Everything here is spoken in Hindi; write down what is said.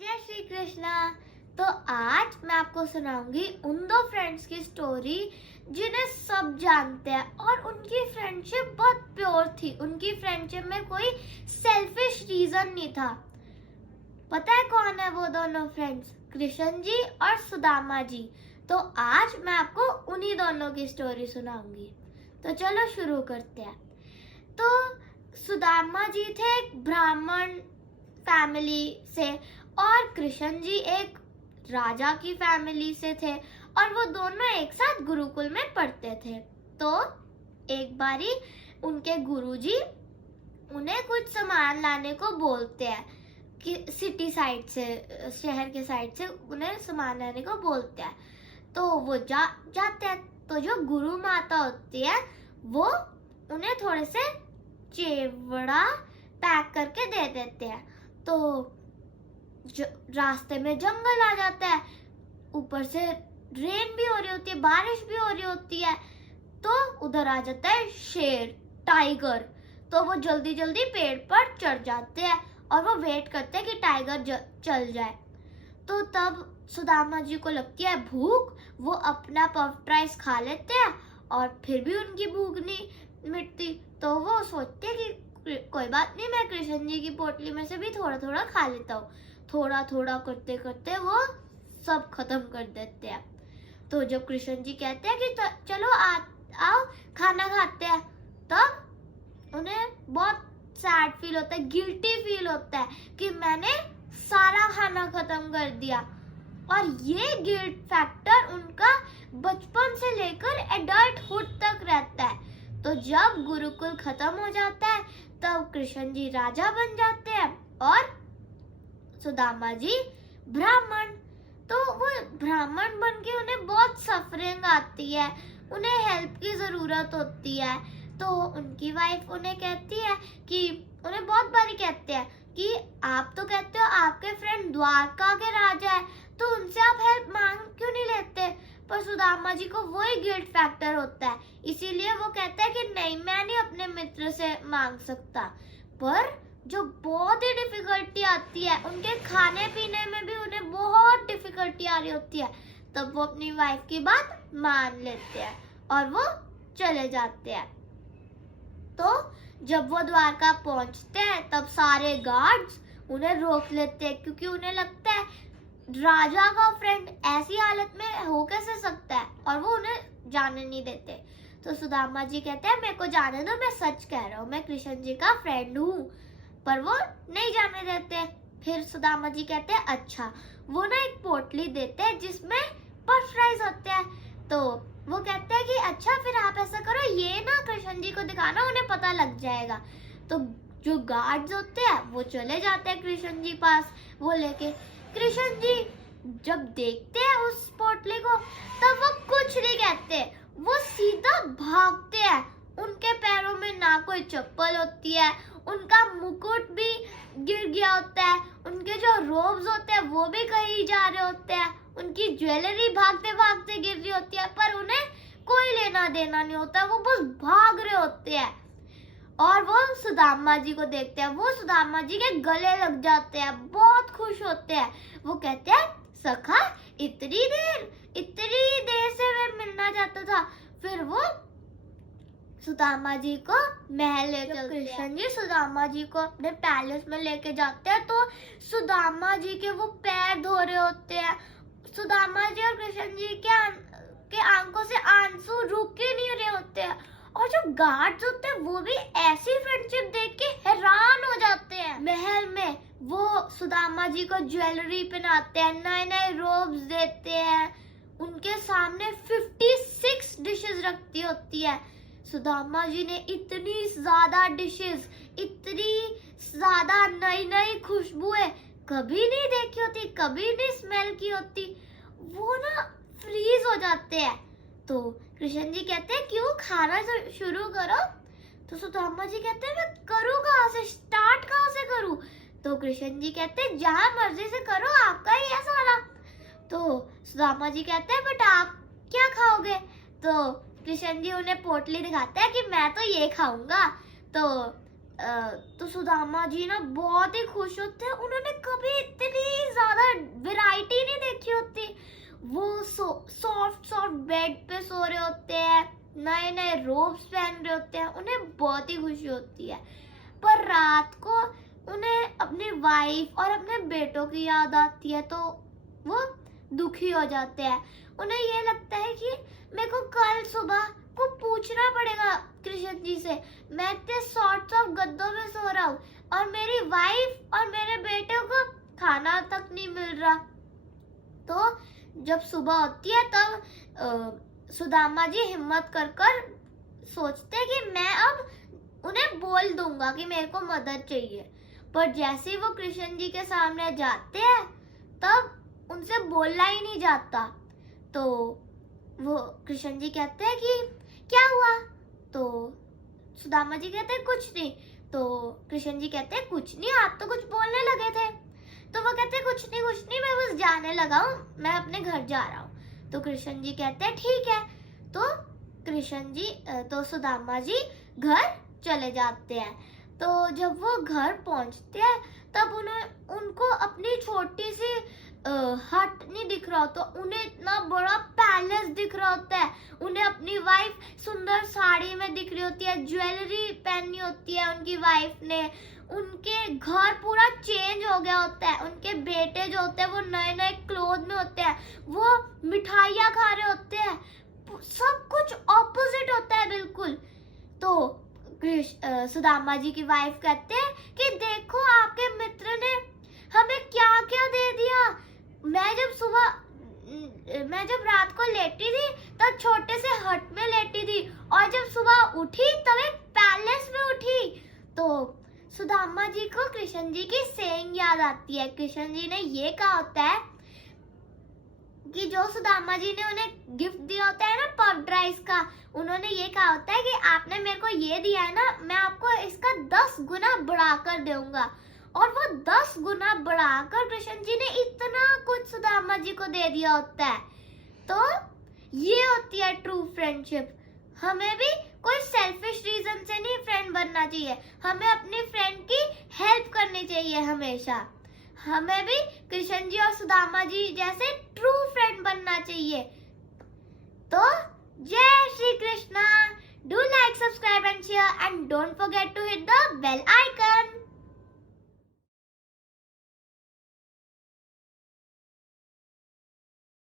जय श्री कृष्णा। तो आज मैं आपको सुनाऊंगी उन दो फ्रेंड्स की स्टोरी जिन्हें सब जानते हैं और उनकी फ्रेंडशिप बहुत प्योर थी। उनकी फ्रेंडशिप में कोई सेल्फिश रीजन नहीं था। पता है कौन है वो दोनों फ्रेंड्स? कृष्ण जी और सुदामा जी। तो आज मैं आपको उन्हीं दोनों की स्टोरी सुनाऊंगी। तो चलो शुरू करते हैं। तो सुदामा जी थे एक ब्राह्मण फैमिली से और कृष्ण जी एक राजा की फैमिली से थे और वो दोनों एक साथ गुरुकुल में पढ़ते थे। तो एक बारी उनके गुरुजी उन्हें कुछ सामान लाने को बोलते हैं कि सिटी साइड से, शहर के साइड से उन्हें सामान लाने को बोलते हैं। तो वो जाते हैं। तो जो गुरु माता होती है वो उन्हें थोड़े से चेवड़ा पैक करके दे देते हैं। तो रास्ते में जंगल आ जाता है, ऊपर से रेन भी हो रही होती है, बारिश भी हो रही होती है। तो उधर आ जाता है शेर, टाइगर। तो वो जल्दी जल्दी पेड़ पर चढ़ जाते हैं और वो वेट करते हैं कि टाइगर चल जाए। तो तब सुदामा जी को लगती है भूख, वो अपना पफ राइस खा लेते हैं और फिर भी उनकी भूख नहीं मिटती। तो वो सोचते हैं कि कोई बात नहीं, मैं कृष्ण जी की पोटली में से भी थोड़ा थोड़ा खा लेता हूँ। थोड़ा थोड़ा करते करते वो सब खत्म कर देते हैं। तो जब कृष्ण जी कहते हैं कि चलो आओ खाना खाते हैं, तब उन्हें बहुत सैड फील होता है, गिल्टी फील होता है कि मैंने सारा खाना खत्म कर दिया। और ये गिल्ट फैक्टर उनका बचपन से लेकर एडल्टहुड तक रहता है। तो जब गुरुकुल खत्म हो जाता है तब कृष्ण जी राजा बन जाते हैं और सुदामा जी ब्राह्मण। तो वो ब्राह्मण बन के उन्हें बहुत सफरिंग आती है, उन्हें हेल्प की जरूरत होती है। तो उनकी वाइफ उन्हें कहती है कि उन्हें बहुत बारी कहते हैं कि आप तो कहते हो आपके फ्रेंड द्वारका के राजा है, तो उनसे आप हेल्प मांग क्यों नहीं लेते? पर सुदामा जी को वही गिल्ट फैक्टर होता है, इसीलिए वो कहता है कि नहीं, मैं नहीं अपने मित्र से मांग सकता। पर जो बहुत ही डिफिकल्टी आती है, उनके खाने पीने में भी उन्हें बहुत डिफिकल्टी आ रही होती है, तब वो अपनी वाइफ की बात मान लेते हैं और वो चले जाते हैं। तो जब वो द्वारका पहुंचते हैं तब सारे गार्ड्स उन्हें रोक लेते हैं, क्योंकि उन्हें लगता है राजा का फ्रेंड ऐसी हालत में हो कैसे सकता है, और वो उन्हें जाने नहीं देते। तो सुदामा जी कहते हैं मेरे को जाने दो, मैं सच कह रहा हूँ, मैं कृष्ण जी का फ्रेंड हूँ। पर वो नहीं जाने देते। फिर सुदामा जी कहते हैं अच्छा, वो ना एक पोटली देते हैं जिसमें पफ राइस होते हैं। तो वो कहते हैं कि अच्छा फिर आप ऐसा करो, ये ना कृष्ण जी को दिखाना, उन्हें पता लग जाएगा। तो जो गार्ड्स होते हैं वो चले जाते हैं कृष्ण जी पास, वो लेके। कृष्ण जी जब देखते हैं उस पोटली को तब वो कुछ नहीं कहते, वो सीधा भागते हैं। उनके पैरों में ना कोई चप्पल होती है, उनका मुकुट भी गिर गया होता है, उनके जो रोब्स होते हैं वो भी कहीं जा रहे होते हैं, उनकी ज्वेलरी भागते भागते गिर रही होती है, पर उन्हें कोई लेना देना नहीं होता, वो बस भाग रहे होते हैं। और वो सुदामा जी को देखते हैं, वो सुदामा जी के गले लग जाते हैं, बहुत खुश होते हैं। वो कहते हैं सखा, इतनी देर से मैं मिलना चाहता था। फिर वो सुदामा जी को महल ले चलते हैं। कृष्ण जी सुदामा जी को अपने पैलेस में लेके जाते हैं। तो सुदामा जी के वो पैर धो रहे होते हैं। सुदामा जी और कृष्ण जी के आंखों से आंसू रुक ही नहीं रहे होते हैं। और जो गार्ड्स होते हैं वो भी ऐसी फ्रेंडशिप देख के हैरान हो जाते हैं। महल में वो सुदामा जी को ज्वेलरी पहनाते हैं, नए नए रोब्स देते हैं, उनके सामने 56 डिशेस रखती होती है। सुदामा जी ने इतनी ज्यादा डिशेस, इतनी ज्यादा नई नई खुशबुएं कभी नहीं देखी होती, कभी नहीं स्मेल की होती। वो ना फ्रीज हो जाते हैं। तो कृष्ण जी कहते हैं क्यों, खाना शुरू करो। तो सुदामा जी कहते हैं मैं करूँ कहाँ से, स्टार्ट कहाँ से करूँ? तो कृष्ण जी कहते हैं जहाँ मर्जी से करो, आपका ही है सारा। तो सुदामा जी कहते हैं बट आप क्या खाओगे? तो कृष्ण जी उन्हें पोटली दिखाते हैं कि मैं तो ये खाऊंगा। तो सुदामा जी ना बहुत ही खुश होते हैं, उन्होंने कभी इतनी ज्यादा बेड पे सो रहे होते हैं, नए नए रोब्स पहन रहे होते हैं, उन्हें बहुत ही खुशी होती है। पर रात को उन्हें अपनी वाइफ और अपने बेटों की याद आती है, तो वो दुखी हो जाते हैं। उन्हें ये लगता है कि मेरे को कल सुबह को पूछना पड़ेगा कृष्ण जी से, मैं इतने सॉर्ट्स ऑफ गद्दों में सो रहा हूँ और मेरी वाइफ और मेरे बेटे को खाना तक नहीं मिल रहा। तो जब सुबह होती है तब सुदामा जी हिम्मत कर कर सोचते कि मैं अब उन्हें बोल दूंगा कि मेरे को मदद चाहिए। पर जैसे ही वो कृष्ण जी के सामने जाते हैं तब उनसे बोलना ही नहीं जाता। तो वो कृष्ण जी कहते हैं कि क्या हुआ? तो सुदामा जी कहते हैं कुछ नहीं। तो कृष्ण जी कहते हैं कुछ नहीं, आप तो कुछ बोलने लगे थे। तो वो कहते हैं कुछ नहीं, मैं बस जाने लगा हूँ, मैं अपने घर जा रहा हूँ। तो कृष्ण जी कहते हैं ठीक है। तो सुदामा जी घर चले जाते हैं। तो जब वो घर पहुंचते हैं तब उनको अपनी छोटी सी हट नहीं दिख रहा होता, उन्हें इतना बड़ा पैलेस दिख रहा होता है। उन्हें अपनी वाइफ सुंदर साड़ी में दिख रही होती है, ज्वेलरी पहनी होती है उनकी वाइफ ने, उनके घर पूरा चेंज हो गया होता है, उनके बेटे जो होते हैं वो नए नए क्लोथ में होते हैं, वो मिठाइयाँ खा रहे होते हैं, सब कुछ ऑपोजिट होता है बिल्कुल। तो सुदामा जी की वाइफ कहते हैं कि देखो आपके मित्र ने हमें क्या क्या दे दिया। मैं जब रात को लेटी थी तब छोटे से हट में लेटी थी और जब सुबह उठी तब एक पैलेस में उठी। तो सुदामा जी को कृष्ण जी की सेइंग याद आती है। कृष्ण जी ने ये कहा होता है कि जो सुदामा जी ने उन्हें गिफ्ट दिया होता है ना पफ्ड राइस का, उन्होंने ये कहा होता है कि आपने मेरे को ये दिया है ना, मैं आपको इसका 10 गुना बढ़ाकर दूंगा। और वो 10 गुना बढ़ाकर कृष्ण जी ने इतना कुछ सुदामा जी को दे दिया होता है। तो ये होती है ट्रू फ्रेंडशिप। हमें भी कोई सेल्फिश रीजन से नहीं फ्रेंड बनना चाहिए, हमें अपनी फ्रेंड की हेल्प करनी चाहिए हमेशा। हमें भी कृष्ण जी और सुदामा जी जैसे ट्रू फ्रेंड बनना चाहिए। तो जय Shri Krishna. Do like, subscribe and share and don't forget to hit the bell icon.